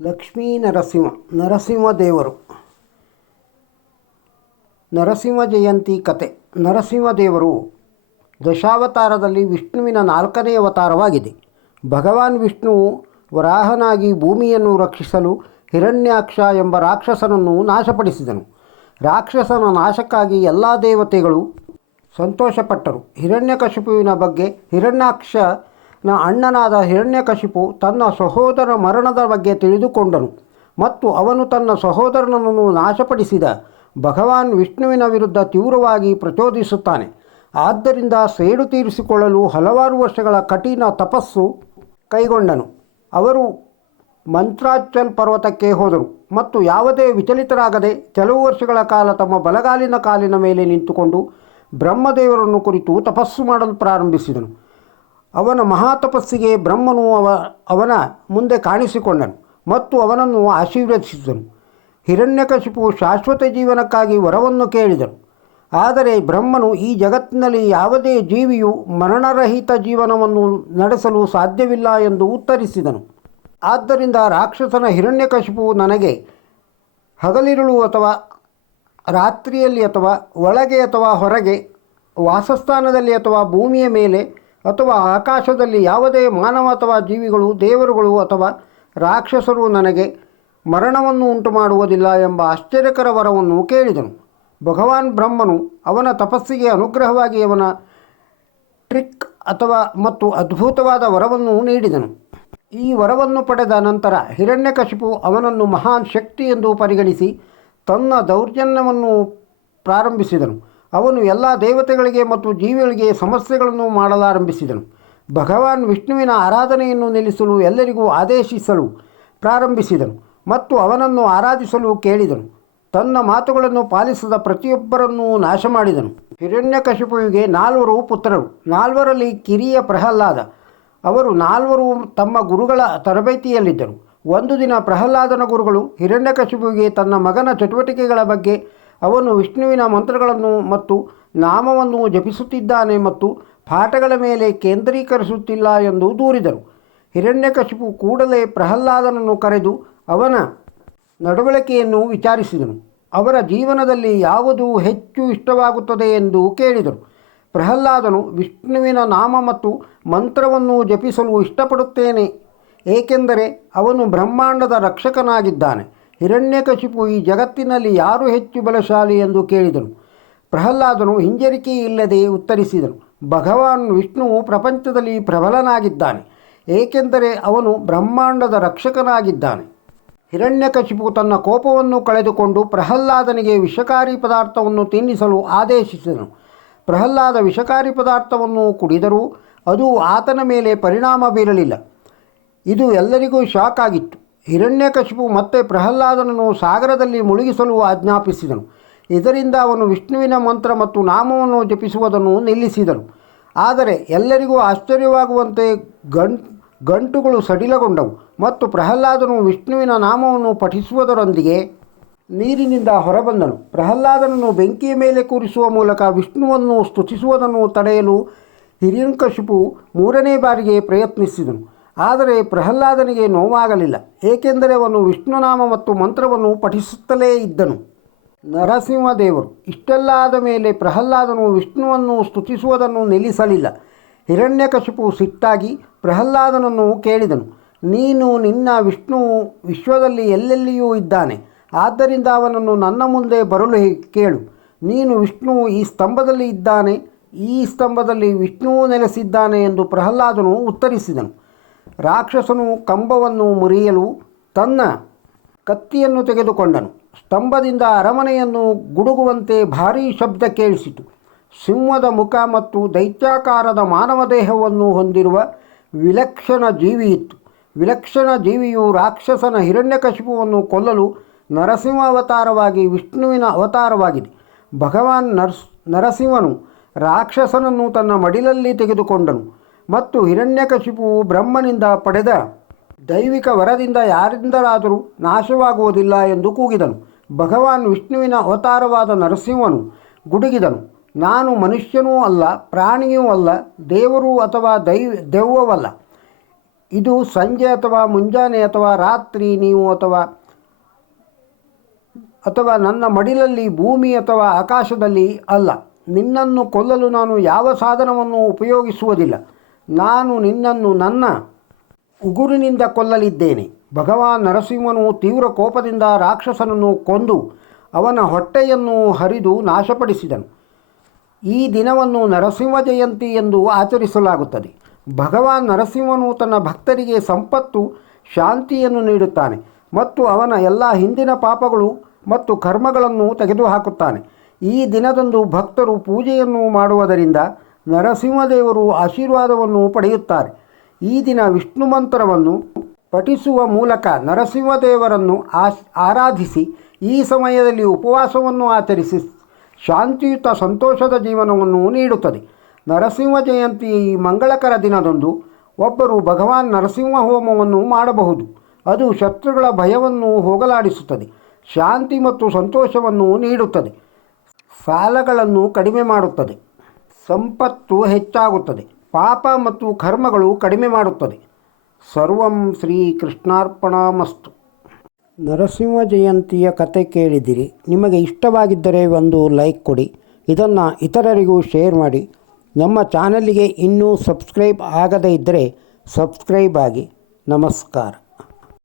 ಲಕ್ಷ್ಮೀ ನರಸಿಂಹ ನರಸಿಂಹ ದೇವರು. ನರಸಿಂಹ ಜಯಂತಿ ಕತೆ. ನರಸಿಂಹ ದೇವರು ದಶಾವತಾರದಲ್ಲಿ ವಿಷ್ಣುವಿನ ನಾಲ್ಕನೇ ಅವತಾರವಾಗಿದೆ. ಭಗವಾನ್ ವಿಷ್ಣು ವರಾಹನಾಗಿ ಭೂಮಿಯನ್ನು ರಕ್ಷಿಸಲು ಹಿರಣ್ಯಾಕ್ಷ ಎಂಬ ರಾಕ್ಷಸನನ್ನು ನಾಶಪಡಿಸಿದನು. ರಾಕ್ಷಸನ ನಾಶಕ್ಕಾಗಿ ಎಲ್ಲ ದೇವತೆಗಳು ಸಂತೋಷಪಟ್ಟರು. ಹಿರಣ್ಯಕಶಿಪುವಿನ ಬಗ್ಗೆ ಹಿರಣ್ಯಾಕ್ಷನ ಅಣ್ಣನಾದ ಹಿರಣ್ಯಕಶಿಪು ತನ್ನ ಸಹೋದರ ಮರಣದ ಬಗ್ಗೆ ತಿಳಿದುಕೊಂಡನು ಮತ್ತು ಅವನು ತನ್ನ ಸಹೋದರನನ್ನು ನಾಶಪಡಿಸಿದ ಭಗವಾನ್ ವಿಷ್ಣುವಿನ ವಿರುದ್ಧ ತೀವ್ರವಾಗಿ ಪ್ರಚೋದಿಸುತ್ತಾನೆ. ಆದ್ದರಿಂದ ಸೇಡು ತೀರಿಸಿಕೊಳ್ಳಲು ಹಲವಾರು ವರ್ಷಗಳ ಕಠಿಣ ತಪಸ್ಸು ಕೈಗೊಂಡನು. ಅವರು ಮಂತ್ರಾಚಲ್ ಪರ್ವತಕ್ಕೆ ಹೋದರು ಮತ್ತು ಯಾವುದೇ ವಿಚಲಿತರಾಗದೆ ಕೆಲವು ವರ್ಷಗಳ ಕಾಲ ತಮ್ಮ ಬಲಗಾಲಿನ ಕಾಲಿನ ಮೇಲೆ ನಿಂತುಕೊಂಡು ಬ್ರಹ್ಮದೇವರನ್ನು ಕುರಿತು ತಪಸ್ಸು ಮಾಡಲು ಪ್ರಾರಂಭಿಸಿದನು. ಅವನ ಮಹಾತಪಸ್ಸಿಗೆ ಬ್ರಹ್ಮನು ಅವ, ಅವನ ಮುಂದೆ ಕಾಣಿಸಿಕೊಂಡನು ಮತ್ತು ಅವನನ್ನು ಆಶೀರ್ವದಿಸಿದನು. ಹಿರಣ್ಯಕಶಿಪು ಶಾಶ್ವತ ಜೀವನಕ್ಕಾಗಿ ವರವನ್ನು ಕೇಳಿದನು. ಆದರೆ ಬ್ರಹ್ಮನು ಈ ಜಗತ್ತಿನಲ್ಲಿ ಯಾವುದೇ ಜೀವಿಯು ಮರಣರಹಿತ ಜೀವನವನ್ನು ನಡೆಸಲು ಸಾಧ್ಯವಿಲ್ಲ ಎಂದು ಉತ್ತರಿಸಿದನು. ಆದ್ದರಿಂದ ರಾಕ್ಷಸನ ಹಿರಣ್ಯಕಶಿಪು ನನಗೆ ಹಗಲಿರುಳು ಅಥವಾ ರಾತ್ರಿಯಲ್ಲಿ ಅಥವಾ ಒಳಗೆ ಅಥವಾ ಹೊರಗೆ ವಾಸಸ್ಥಾನದಲ್ಲಿ ಅಥವಾ ಭೂಮಿಯ ಮೇಲೆ ಅಥವಾ ಆಕಾಶದಲ್ಲಿ ಯಾವುದೇ ಮಾನವ ಅಥವಾ ಜೀವಿಗಳು, ದೇವರುಗಳು ಅಥವಾ ರಾಕ್ಷಸರು ನನಗೆ ಮರಣವನ್ನು ಉಂಟು ಮಾಡುವುದಿಲ್ಲ ಎಂಬ ಆಶ್ಚರ್ಯಕರ ವರವನ್ನು ಕೇಳಿದನು. ಭಗವಾನ್ ಬ್ರಹ್ಮನು ಅವನ ತಪಸ್ಸಿಗೆ ಅನುಗ್ರಹವಾಗಿ ಅವನ ಟ್ರಿಕ್ ಅಥವಾ ಮತ್ತು ಅದ್ಭುತವಾದ ವರವನ್ನು ನೀಡಿದನು. ಈ ವರವನ್ನು ಪಡೆದ ನಂತರ ಹಿರಣ್ಯಕಶಿಪು ಅವನನ್ನು ಮಹಾನ್ ಶಕ್ತಿ ಎಂದು ಪರಿಗಣಿಸಿ ತನ್ನ ದೌರ್ಜನ್ಯವನ್ನು ಪ್ರಾರಂಭಿಸಿದನು. ಅವನು ಎಲ್ಲ ದೇವತೆಗಳಿಗೆ ಮತ್ತು ಜೀವಿಗಳಿಗೆ ಸಮಸ್ಯೆಗಳನ್ನು ಮಾಡಲಾರಂಭಿಸಿದನು. ಭಗವಾನ್ ವಿಷ್ಣುವಿನ ಆರಾಧನೆಯನ್ನು ನಿಲ್ಲಿಸಲು ಎಲ್ಲರಿಗೂ ಆದೇಶಿಸಲು ಪ್ರಾರಂಭಿಸಿದನು ಮತ್ತು ಅವನನ್ನು ಆರಾಧಿಸಲು ಕೇಳಿದನು. ತನ್ನ ಮಾತುಗಳನ್ನು ಪಾಲಿಸದ ಪ್ರತಿಯೊಬ್ಬರನ್ನೂ ನಾಶ ಮಾಡಿದನು ಹಿರಣ್ಯಕಶಿಪುವಿಗೆ ನಾಲ್ವರು ಪುತ್ರರು, ನಾಲ್ವರಲ್ಲಿ ಕಿರಿಯ ಪ್ರಹ್ಲಾದ. ಅವರು ನಾಲ್ವರು ತಮ್ಮ ಗುರುಗಳ ತರಬೇತಿಯಲ್ಲಿದ್ದರು. ಒಂದು ದಿನ ಪ್ರಹ್ಲಾದನ ಗುರುಗಳು ಹಿರಣ್ಯಕಶಿಪುವಿಗೆ ತನ್ನ ಮಗನ ಚಟುವಟಿಕೆಗಳ ಬಗ್ಗೆ ಅವನು ವಿಷ್ಣುವಿನ ಮಂತ್ರಗಳನ್ನು ಮತ್ತು ನಾಮವನ್ನು ಜಪಿಸುತ್ತಿದ್ದಾನೆ ಮತ್ತು ಪಾಠಗಳ ಮೇಲೆ ಕೇಂದ್ರೀಕರಿಸುತ್ತಿಲ್ಲ ಎಂದು ದೂರಿದರು. ಹಿರಣ್ಯಕಶಿಪು ಕೂಡಲೇ ಪ್ರಹ್ಲಾದನನ್ನು ಕರೆದು ಅವನ ನಡವಳಿಕೆಯನ್ನು ವಿಚಾರಿಸಿದನು. ಅವರ ಜೀವನದಲ್ಲಿ ಯಾವುದು ಹೆಚ್ಚು ಇಷ್ಟವಾಗುತ್ತದೆ ಎಂದು ಕೇಳಿದರು. ಪ್ರಹ್ಲಾದನು ವಿಷ್ಣುವಿನ ನಾಮ ಮತ್ತು ಮಂತ್ರವನ್ನು ಜಪಿಸಲು ಇಷ್ಟಪಡುತ್ತೇನೆ, ಏಕೆಂದರೆ ಅವನು ಬ್ರಹ್ಮಾಂಡದ ರಕ್ಷಕನಾಗಿದ್ದಾನೆ. ಹಿರಣ್ಯಕಶಿಪು ಈ ಜಗತ್ತಿನಲ್ಲಿ ಯಾರು ಹೆಚ್ಚು ಬಲಶಾಲಿ ಎಂದು ಕೇಳಿದನು. ಪ್ರಹ್ಲಾದನು ಹಿಂಜರಿಕೆ ಇಲ್ಲದೆ ಉತ್ತರಿಸಿದನು. ಭಗವಾನ್ ವಿಷ್ಣುವು ಪ್ರಪಂಚದಲ್ಲಿ ಪ್ರಬಲನಾಗಿದ್ದಾನೆ, ಏಕೆಂದರೆ ಅವನು ಬ್ರಹ್ಮಾಂಡದ ರಕ್ಷಕನಾಗಿದ್ದಾನೆ. ಹಿರಣ್ಯಕಶಿಪು ತನ್ನ ಕೋಪವನ್ನು ಕಳೆದುಕೊಂಡು ಪ್ರಹ್ಲಾದನಿಗೆ ವಿಷಕಾರಿ ಪದಾರ್ಥವನ್ನು ತಿನ್ನಿಸಲು ಆದೇಶಿಸಿದನು. ಪ್ರಹ್ಲಾದ ವಿಷಕಾರಿ ಪದಾರ್ಥವನ್ನು ಕುಡಿದರೂ ಅದು ಆತನ ಮೇಲೆ ಪರಿಣಾಮ ಬೀರಲಿಲ್ಲ. ಇದು ಎಲ್ಲರಿಗೂ ಶಾಕ್ ಆಗಿತ್ತು. ಹಿರಣ್ಯಕಶಿಪು ಮತ್ತೆ ಪ್ರಹ್ಲಾದನನ್ನು ಸಾಗರದಲ್ಲಿ ಮುಳುಗಿಸಲು ಆಜ್ಞಾಪಿಸಿದನು. ಇದರಿಂದ ಅವನು ವಿಷ್ಣುವಿನ ಮಂತ್ರ ಮತ್ತು ನಾಮವನ್ನು ಜಪಿಸುವುದನ್ನು ನಿಲ್ಲಿಸಿದನು. ಆದರೆ ಎಲ್ಲರಿಗೂ ಆಶ್ಚರ್ಯವಾಗುವಂತೆ ಗಂ, ಗಂಟುಗಳು ಸಡಿಲಗೊಂಡವು ಮತ್ತು ಪ್ರಹ್ಲಾದನು ವಿಷ್ಣುವಿನ ನಾಮವನ್ನು ಪಠಿಸುವುದರೊಂದಿಗೆ ನೀರಿನಿಂದ ಹೊರಬಂದನು. ಪ್ರಹ್ಲಾದನನ್ನು ಬೆಂಕಿಯ ಮೇಲೆ ಕೂರಿಸುವ ಮೂಲಕ ವಿಷ್ಣುವನ್ನು ಸ್ತುತಿಸುವುದನ್ನು ತಡೆಯಲು ಹಿರಿಯಂಕಶಿಪು ಮೂರನೇ ಬಾರಿಗೆ ಪ್ರಯತ್ನಿಸಿದನು. ಆದರೆ ಪ್ರಹ್ಲಾದನಿಗೆ ನೋವಾಗಲಿಲ್ಲ, ಏಕೆಂದರೆ ಅವನು ವಿಷ್ಣುನಾಮ ಮತ್ತು ಮಂತ್ರವನ್ನು ಪಠಿಸುತ್ತಲೇ ಇದ್ದನು. ನರಸಿಂಹದೇವರು ಇಷ್ಟೆಲ್ಲ ಆದ ಮೇಲೆ ಪ್ರಹ್ಲಾದನು ವಿಷ್ಣುವನ್ನು ಸ್ತುತಿಸುವುದನ್ನು ನಿಲ್ಲಿಸಲಿಲ್ಲ. ಹಿರಣ್ಯಕಶಿಪು ಸಿಟ್ಟಾಗಿ ಪ್ರಹ್ಲಾದನನ್ನು ಕೇಳಿದನು, ನೀನು ನಿನ್ನ ವಿಷ್ಣು ವಿಶ್ವದಲ್ಲಿ ಎಲ್ಲೆಲ್ಲಿಯೂ ಇದ್ದಾನೆ? ಆದ್ದರಿಂದ ಅವನನ್ನು ನನ್ನ ಮುಂದೆ ಬರಲು ಕೇಳು. ನೀನು ವಿಷ್ಣು ಈ ಸ್ತಂಭದಲ್ಲಿ ಇದ್ದಾನೆ? ಈ ಸ್ತಂಭದಲ್ಲಿ ವಿಷ್ಣುವು ನೆಲೆಸಿದ್ದಾನೆ? ಎಂದು ಪ್ರಹ್ಲಾದನು ಉತ್ತರಿಸಿದನು. ರಾಕ್ಷಸನು ಕಂಬವನ್ನು ಮುರಿಯಲು ತನ್ನ ಕತ್ತಿಯನ್ನು ತೆಗೆದುಕೊಂಡನು. ಸ್ತಂಭದಿಂದ ಅರಮನೆಯನ್ನು ಗುಡುಗುವಂತೆ ಭಾರೀ ಶಬ್ದ ಕೇಳಿಸಿತು. ಸಿಂಹದ ಮುಖ ಮತ್ತು ದೈತ್ಯಾಕಾರದ ಮಾನವ ದೇಹವನ್ನು ಹೊಂದಿರುವ ವಿಲಕ್ಷಣ ಜೀವಿ ಇತ್ತು ವಿಲಕ್ಷಣ ಜೀವಿಯು ರಾಕ್ಷಸನ ಹಿರಣ್ಯಕಶಿಪುವನ್ನು ಕೊಲ್ಲಲು ನರಸಿಂಹ ಅವತಾರವಾಗಿ ವಿಷ್ಣುವಿನ ಅವತಾರವಾಗಿದೆ. ಭಗವಾನ್ ನರ್ಸ್, ನರಸಿಂಹನು ರಾಕ್ಷಸನನ್ನು ತನ್ನ ಮಡಿಲಲ್ಲಿ ತೆಗೆದುಕೊಂಡನು. ಮತ್ತು ಹಿರಣ್ಯಕಶಿಪು ಬ್ರಹ್ಮನಿಂದ ಪಡೆದ ದೈವಿಕ ವರದಿಂದ ಯಾರಿಂದಲಾದರೂ ನಾಶವಾಗುವುದಿಲ್ಲ ಎಂದು ಕೂಗಿದನು. ಭಗವಾನ್ ವಿಷ್ಣುವಿನ ಅವತಾರವಾದ ನರಸಿಂಹನು ಗುಡುಗಿದನು. ನಾನು ಮನುಷ್ಯನೂ ಅಲ್ಲ, ಪ್ರಾಣಿಯೂ ಅಲ್ಲ, ದೇವರು ಅಥವಾ ದೈವ ದೆವ್ವವಲ್ಲ. ಇದು ಸಂಜೆ ಅಥವಾ ಮುಂಜಾನೆ ಅಥವಾ ರಾತ್ರಿ ನೀವು ಅಥವಾ ಅಥವಾ ನನ್ನ ಮಡಿಲಲ್ಲಿ, ಭೂಮಿ ಅಥವಾ ಆಕಾಶದಲ್ಲಿ ಅಲ್ಲ. ನಿನ್ನನ್ನು ಕೊಲ್ಲಲು ನಾನು ಯಾವ ಸಾಧನವನ್ನು ಉಪಯೋಗಿಸುವುದಿಲ್ಲ. ನಾನು ನಿನ್ನನ್ನು ನನ್ನ ಉಗುರಿನಿಂದ ಕೊಲ್ಲಲಿದ್ದೇನೆ. ಭಗವಾನ್ ನರಸಿಂಹನು ತೀವ್ರ ಕೋಪದಿಂದ ರಾಕ್ಷಸನನ್ನು ಕೊಂದು ಅವನ ಹೊಟ್ಟೆಯನ್ನು ಹರಿದು ನಾಶಪಡಿಸಿದನು. ಈ ದಿನವನ್ನು ನರಸಿಂಹ ಜಯಂತಿ ಎಂದು ಆಚರಿಸಲಾಗುತ್ತದೆ. ಭಗವಾನ್ ನರಸಿಂಹನು ತನ್ನ ಭಕ್ತರಿಗೆ ಸಂಪತ್ತು, ಶಾಂತಿಯನ್ನು ನೀಡುತ್ತಾನೆ ಮತ್ತು ಅವನ ಎಲ್ಲ ಹಿಂದಿನ ಪಾಪಗಳು ಮತ್ತು ಕರ್ಮಗಳನ್ನು ತೆಗೆದುಹಾಕುತ್ತಾನೆ. ಈ ದಿನದಂದು ಭಕ್ತರು ಪೂಜೆಯನ್ನು ಮಾಡುವುದರಿಂದ ನರಸಿಂಹದೇವರು ಆಶೀರ್ವಾದವನ್ನು ಪಡೆಯುತ್ತಾರೆ. ಈ ದಿನ ವಿಷ್ಣು ಮಂತ್ರವನ್ನು ಪಠಿಸುವ ಮೂಲಕ ನರಸಿಂಹದೇವರನ್ನು ಆಶ್, ಆರಾಧಿಸಿ ಈ ಸಮಯದಲ್ಲಿ ಉಪವಾಸವನ್ನು ಆಚರಿಸಿ ಶಾಂತಿಯುತ ಸಂತೋಷದ ಜೀವನವನ್ನು ನೀಡುತ್ತದೆ. ನರಸಿಂಹ ಜಯಂತಿ ಈ ಮಂಗಳಕರ ದಿನದಂದು ಒಬ್ಬರು ಭಗವಾನ್ ನರಸಿಂಹ ಹೋಮವನ್ನು ಮಾಡಬಹುದು. ಅದು ಶತ್ರುಗಳ ಭಯವನ್ನು ಹೋಗಲಾಡಿಸುತ್ತದೆ, ಶಾಂತಿ ಮತ್ತು ಸಂತೋಷವನ್ನು ನೀಡುತ್ತದೆ. ಸಾಲಗಳನ್ನು ಕಡಿಮೆ ಮಾಡುತ್ತದೆ. ಸಂಪತ್ತು ಹೆಚ್ಚಾಗುತ್ತದೆ. ಪಾಪ ಮತ್ತು ಕರ್ಮಗಳು ಕಡಿಮೆ ಮಾಡುತ್ತದೆ. ಸರ್ವಂ ಶ್ರೀ ಕೃಷ್ಣಾರ್ಪಣಾಮಸ್ತು ನರಸಿಂಹ ಜಯಂತಿಯ ಕತೆ ಕೇಳಿದಿರಿ. ನಿಮಗೆ ಇಷ್ಟವಾಗಿದ್ದರೆ ಒಂದು ಲೈಕ್ ಕೊಡಿ. ಇದನ್ನು ಇತರರಿಗೂ ಶೇರ್ ಮಾಡಿ. ನಮ್ಮ ಚಾನಲಿಗೆ ಇನ್ನೂ ಸಬ್ಸ್ಕ್ರೈಬ್ ಆಗದೇ ಇದ್ದರೆ ಸಬ್ಸ್ಕ್ರೈಬ್ ಆಗಿ. ನಮಸ್ಕಾರ.